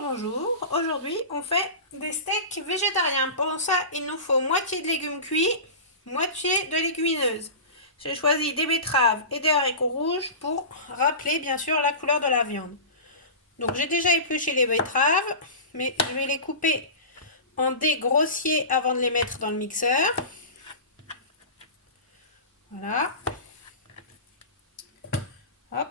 Bonjour, bonjour. Aujourd'hui, on fait des steaks végétariens. Pour ça, il nous faut moitié de légumes cuits, moitié de légumineuses. J'ai choisi des betteraves et des haricots rouges pour rappeler bien sûr la couleur de la viande. Donc j'ai déjà épluché les betteraves, mais je vais les couper en dés grossiers avant de les mettre dans le mixeur. Voilà. Hop.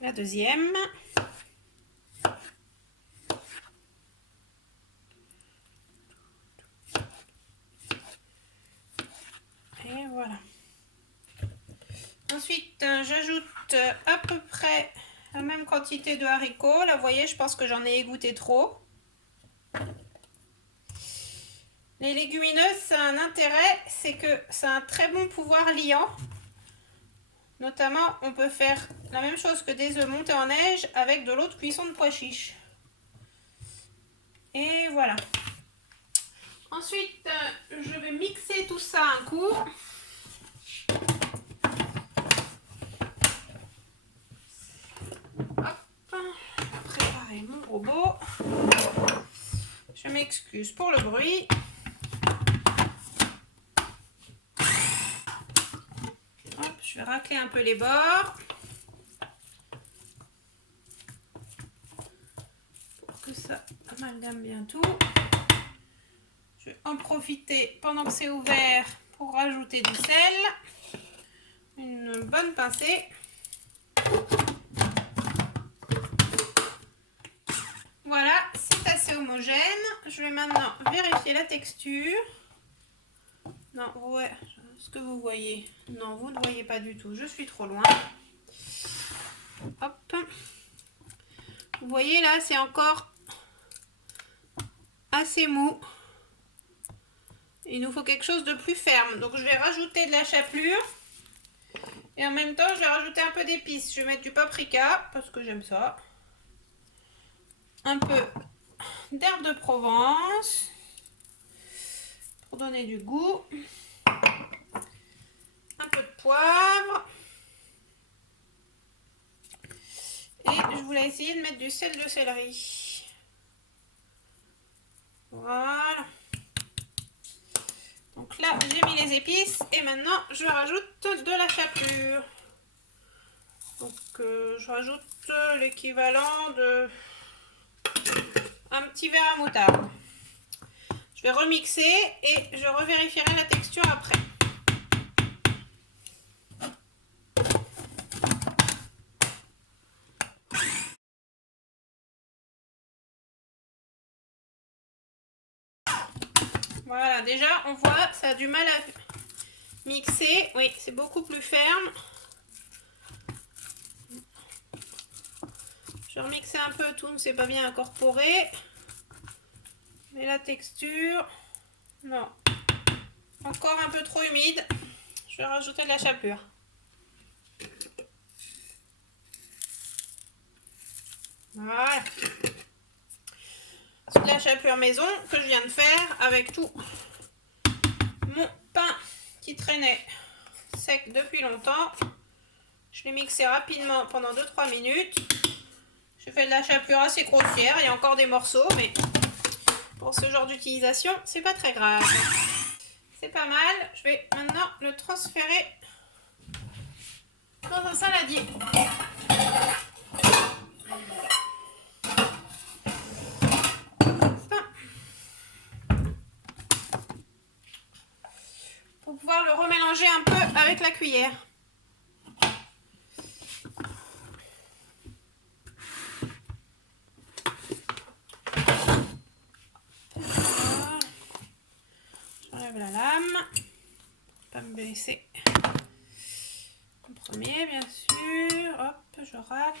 La deuxième. Et voilà. Ensuite, j'ajoute à peu près la même quantité de haricots. Là, vous voyez, je pense que j'en ai égoutté trop. Les légumineuses, ça a un intérêt, c'est que ça a un très bon pouvoir liant. Notamment, on peut faire la même chose que des œufs montés en neige avec de l'eau de cuisson de pois chiches. Et voilà. Ensuite, je vais mixer tout ça un coup. Hop, préparer mon robot. Je m'excuse pour le bruit. Hop, je vais racler un peu les bords. Pour que ça amalgame bien tout. Je vais en profiter pendant que c'est ouvert pour rajouter du sel. Une bonne pincée. Voilà, c'est assez homogène. Je vais maintenant vérifier la texture. Non, ouais, ce que vous voyez. Non, vous ne voyez pas du tout. Je suis trop loin. Hop. Vous voyez là, c'est encore assez mou. Il nous faut quelque chose de plus ferme. Donc je vais rajouter de la chapelure. Et en même temps, je vais rajouter un peu d'épices. Je vais mettre du paprika parce que j'aime ça. Un peu d'herbe de Provence pour donner du goût. Un peu de poivre. Et je voulais essayer de mettre du sel de céleri. Voilà. Donc là, j'ai mis les épices et maintenant, je rajoute de la chapelure. Donc, je rajoute l'équivalent de un petit verre à moutarde. Je vais remixer et je revérifierai la texture après. Voilà, déjà, on voit, ça a du mal à mixer. Oui, c'est beaucoup plus ferme. Je vais remixer un peu, tout ne s'est pas bien incorporé. Mais la texture, non. Encore un peu trop humide. Je vais rajouter de la chapelure. Voilà. C'est de la chapelure maison que je viens de faire avec tout mon pain qui traînait sec depuis longtemps. Je l'ai mixé rapidement pendant 2-3 minutes. J'ai fait de la chapelure assez grossière. Il y a encore des morceaux, mais pour ce genre d'utilisation, c'est pas très grave. C'est pas mal. Je vais maintenant le transférer dans un saladier. Pour pouvoir le remélanger un peu avec la cuillère. J'enlève la lame. Pas me blesser. En premier, bien sûr. Hop, je racle.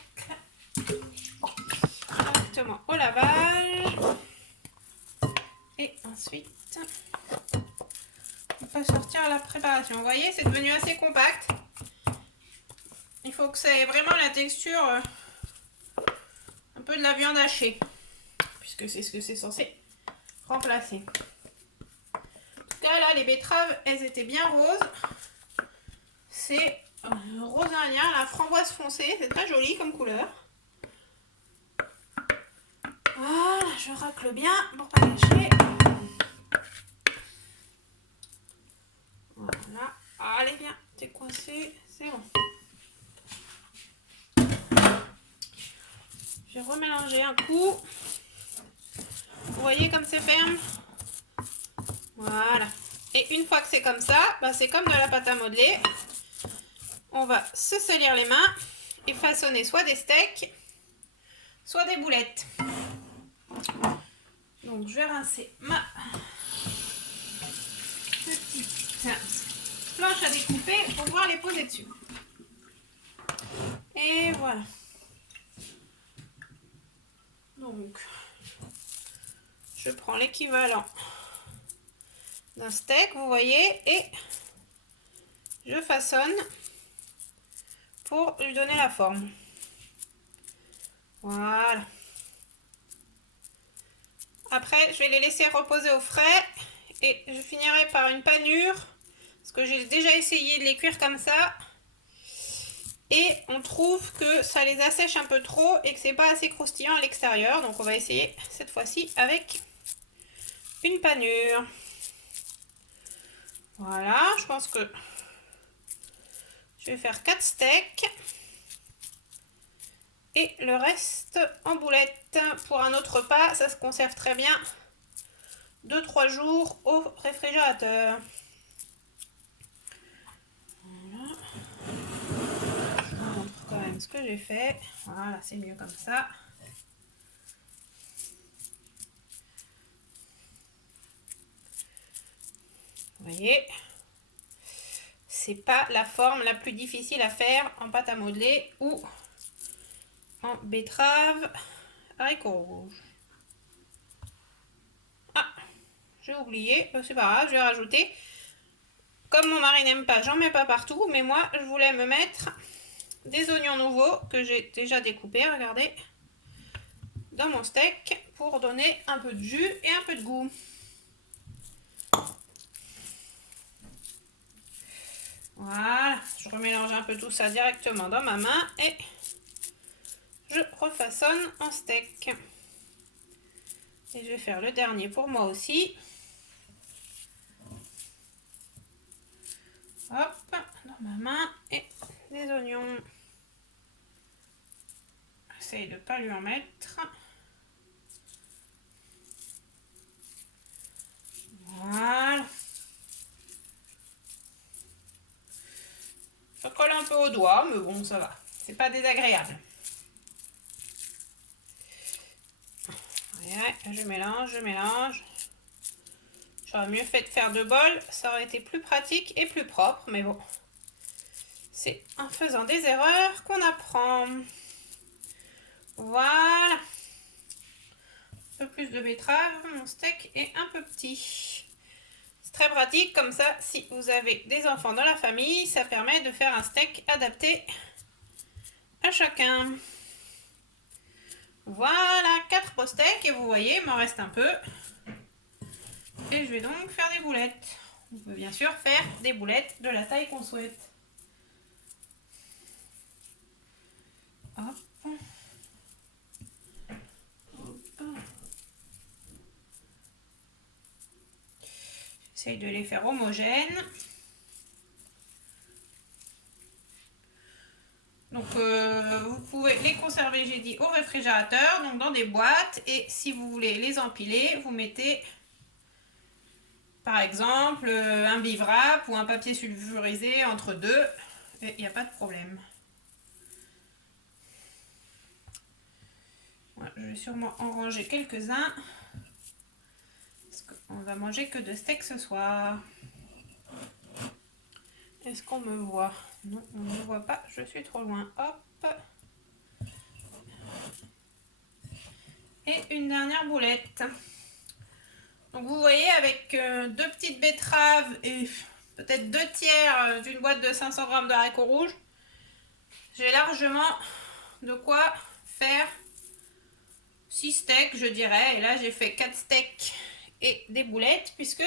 Directement au lavage. Et ensuite, on peut sortir la préparation. Vous voyez, c'est devenu assez compact. Il faut que ça ait vraiment la texture un peu de la viande hachée. Puisque c'est ce que c'est censé remplacer. En tout cas, là, les betteraves, elles étaient bien roses. C'est rose indien, là, un framboise foncé, c'est très joli comme couleur. Voilà, je racle bien pour pas lâcher. Voilà, allez bien, t'es coincé, c'est bon. Je vais remélanger un coup. Vous voyez comme c'est ferme? Voilà. Et une fois que c'est comme ça, bah c'est comme de la pâte à modeler. On va se salir les mains et façonner soit des steaks, soit des boulettes. Donc je vais rincer ma petite planche à découper pour pouvoir les poser dessus. Et voilà. Donc je prends l'équivalent d'un steak, vous voyez, et je façonne pour lui donner la forme. Voilà. Après, je vais les laisser reposer au frais et je finirai par une panure parce que j'ai déjà essayé de les cuire comme ça et on trouve que ça les assèche un peu trop et que c'est pas assez croustillant à l'extérieur. Donc on va essayer cette fois-ci avec une panure. Voilà, je pense que je vais faire 4 steaks et le reste en boulettes pour un autre repas. Ça se conserve très bien 2-3 jours au réfrigérateur. Voilà. Je vous montre quand même ce que j'ai fait. Voilà, c'est mieux comme ça. Vous voyez, c'est pas la forme la plus difficile à faire en pâte à modeler ou en betterave haricots rouges. Ah, j'ai oublié, c'est pas grave, je vais rajouter. Comme mon mari n'aime pas, j'en mets pas partout, mais moi je voulais me mettre des oignons nouveaux que j'ai déjà découpés, regardez, dans mon steak pour donner un peu de jus et un peu de goût. Voilà, je remélange un peu tout ça directement dans ma main et je refaçonne en steak. Et je vais faire le dernier pour moi aussi. Hop, dans ma main et des oignons. J'essaye de ne pas lui en mettre. Voilà. Ça colle un peu au doigt, mais bon, ça va. C'est pas désagréable. Ouais, je mélange, je mélange. J'aurais mieux fait de faire 2 bols, ça aurait été plus pratique et plus propre, mais bon. C'est en faisant des erreurs qu'on apprend. Voilà. Un peu plus de betterave, mon steak est un peu petit. C'est très pratique, comme ça, si vous avez des enfants dans la famille, ça permet de faire un steak adapté à chacun. Voilà, 4 beaux steaks et vous voyez, il m'en reste un peu. Et je vais donc faire des boulettes. On peut bien sûr faire des boulettes de la taille qu'on souhaite. Hop. Hop. J'essaye de les faire homogènes. Donc vous pouvez les conserver, j'ai dit, au réfrigérateur, donc dans des boîtes. Et si vous voulez les empiler, vous mettez par exemple un bivrac ou un papier sulfurisé entre deux. Et il n'y a pas de problème. Voilà, je vais sûrement en ranger quelques-uns. Parce qu'on va manger que de steak ce soir. Est-ce qu'on me voit? Non, on ne me voit pas, je suis trop loin. Hop. Et une dernière boulette. Donc vous voyez, avec 2 petites betteraves et peut-être 2 tiers d'une boîte de 500 g de haricots rouges, j'ai largement de quoi faire 6 steaks, je dirais. Et là, j'ai fait 4 steaks et des boulettes, puisque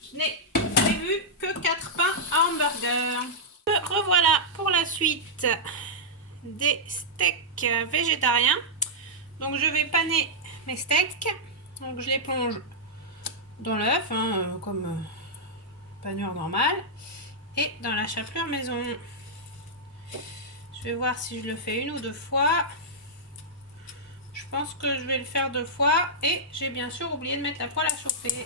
je n'ai prévu que 4 pains à hamburger. Revoilà pour la suite des steaks végétariens. Donc je vais paner mes steaks. Donc je les plonge dans l'œuf, hein, comme panure normale, et dans la chapelure maison. Je vais voir si je le fais une ou deux fois. Je pense que je vais le faire 2 fois. Et j'ai bien sûr oublié de mettre la poêle à chauffer.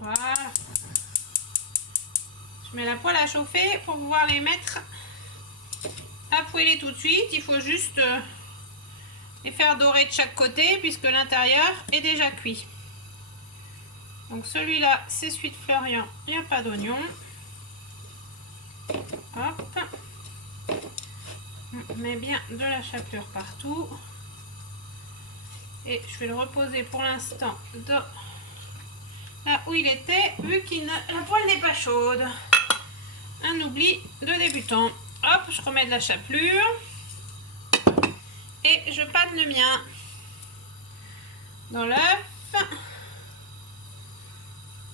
Voilà. Je mets la poêle à chauffer pour pouvoir les mettre à poêler tout de suite. Il faut juste les faire dorer de chaque côté puisque l'intérieur est déjà cuit. Donc celui-là, c'est suite Florian, il n'y a pas d'oignon. Hop. On met bien de la chapelure partout. Et je vais le reposer pour l'instant là où il était, vu que la poêle n'est pas chaude. Un oubli de débutant. Hop, je remets de la chapelure. Et je panne le mien dans l'œuf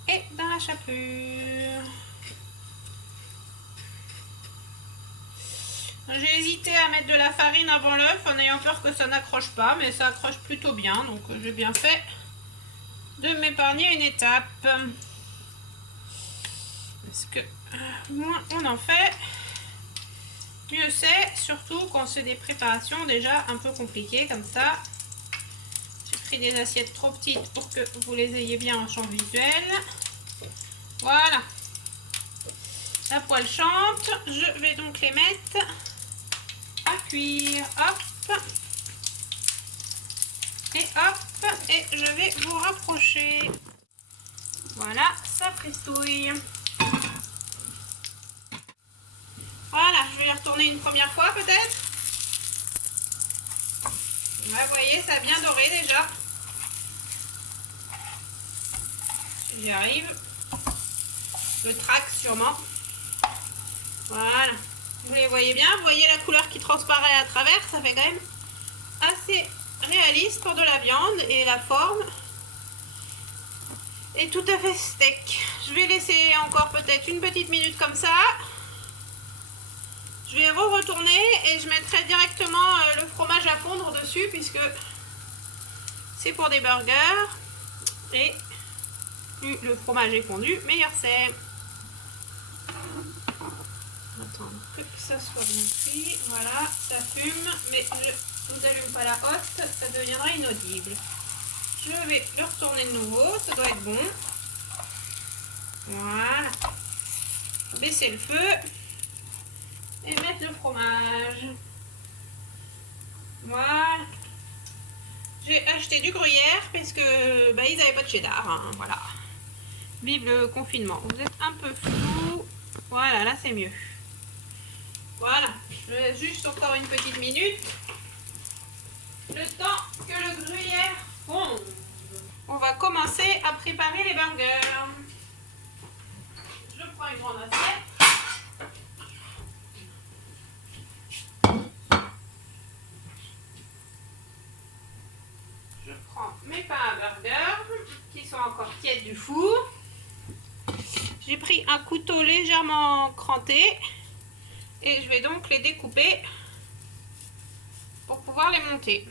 et dans la chapelure. J'ai hésité à mettre de la farine avant l'œuf en ayant peur que ça n'accroche pas, mais ça accroche plutôt bien, donc j'ai bien fait de m'épargner une étape. Parce que moins on en fait, mieux c'est, surtout quand c'est des préparations déjà un peu compliquées comme ça. J'ai pris des assiettes trop petites pour que vous les ayez bien en champ visuel. Voilà. La poêle chante, je vais donc les mettre à cuire. Hop. Et hop. Et je vais vous rapprocher. Voilà, ça fristouille. Voilà, je vais les retourner une première fois peut-être. Ouais, vous voyez, ça a bien doré déjà. J'y arrive. Le traque sûrement. Voilà. Vous les voyez bien, vous voyez la couleur qui transparaît à travers, ça fait quand même assez réaliste pour de la viande et la forme est tout à fait steak. Je vais laisser encore peut-être une petite minute comme ça. Je vais retourner et je mettrai directement le fromage à fondre dessus puisque c'est pour des burgers et plus le fromage est fondu, meilleur c'est. Attends que ça soit bien cuit. Voilà, ça fume, mais je vous allume pas la hotte, ça deviendra inaudible. Je vais le retourner de nouveau, ça doit être bon. Voilà. Baisser le feu et mettre le fromage. Voilà. J'ai acheté du gruyère parce que ils n'avaient pas de cheddar. Hein, voilà. Vive le confinement. Vous êtes un peu flou. Voilà, là c'est mieux. Voilà. Je laisse juste encore une petite minute. Le temps que le gruyère fonde. On va commencer à préparer les burgers. Je prends une grande assiette. Je prends mes pains à burger qui sont encore tièdes du four. J'ai pris un couteau légèrement cranté et je vais donc les découper pour pouvoir les monter.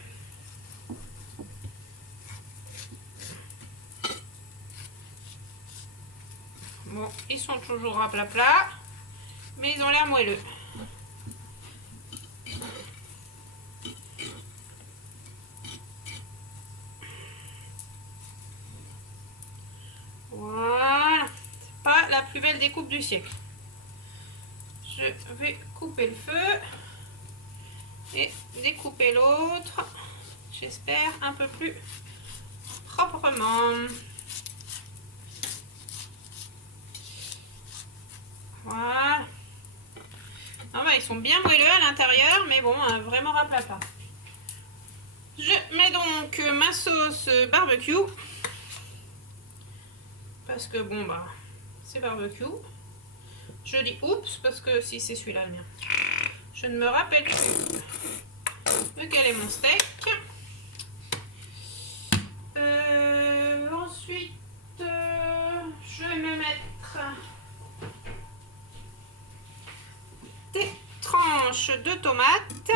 Bon, ils sont toujours à plat, mais ils ont l'air moelleux. Voilà, c'est pas la plus belle découpe du siècle. Je vais couper le feu et découper l'autre, j'espère un peu plus proprement. Voilà. Ah bah, ils sont bien moelleux à l'intérieur, mais bon, vraiment à plat. Je mets donc ma sauce barbecue. Parce que bon, c'est barbecue. Je dis oups, parce que si c'est celui-là le mien. Je ne me rappelle plus de quel est mon steak. Ensuite, je vais me mettre tranches de tomates.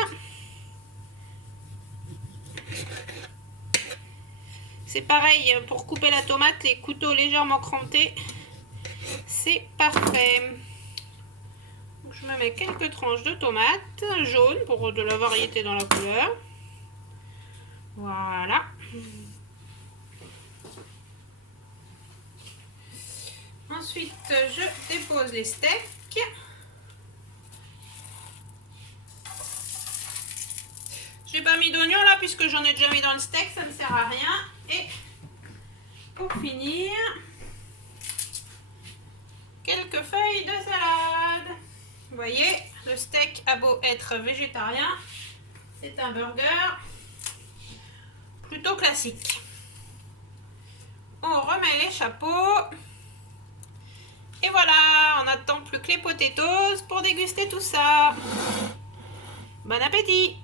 C'est pareil, pour couper la tomate, les couteaux légèrement crantés, c'est parfait. Donc, je me mets quelques tranches de tomates jaunes pour de la variété dans la couleur. Voilà. Ensuite, je dépose les steaks. J'ai pas mis d'oignon là puisque j'en ai déjà mis dans le steak, ça ne sert à rien. Et pour finir, quelques feuilles de salade. Vous voyez, le steak a beau être végétarien, c'est un burger plutôt classique. On remet les chapeaux. Et voilà, on n'attend plus que les potatoes pour déguster tout ça. Bon appétit!